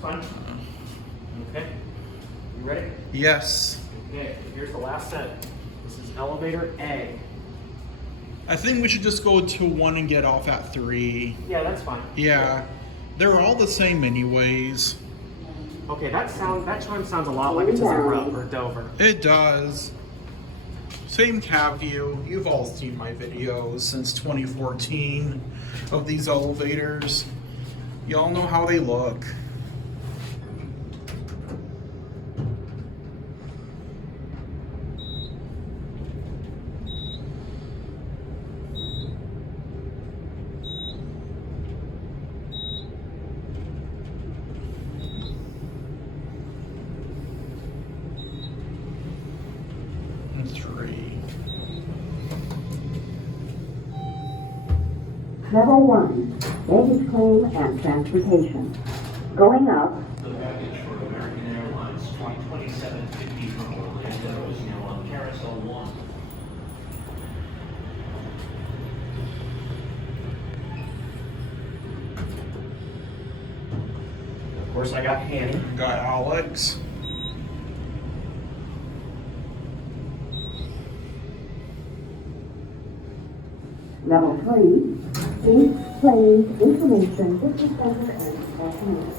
fine. Okay. You ready? Yes. Okay, here's the last set. This is elevator A. I think we should just go to 1 and get off at 3. Yeah, that's fine. Yeah. They're all the same anyways. Okay, that chime sounds a lot like a Tazura or Dover. It does. Same cab view. You've all seen my videos since 2014 of these elevators. Y'all know how they look. And 3. Level 1, baggage claim and transportation. Going up, The baggage for American Airlines Flight 2750 from Orlando is now on Carousel 1. Of course, I got Hanny. Got Alex. level 3, seats, planes, information, business center, and information.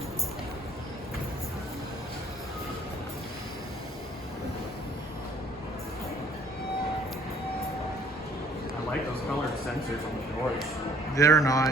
I like those colored sensors on the doors. They're nice.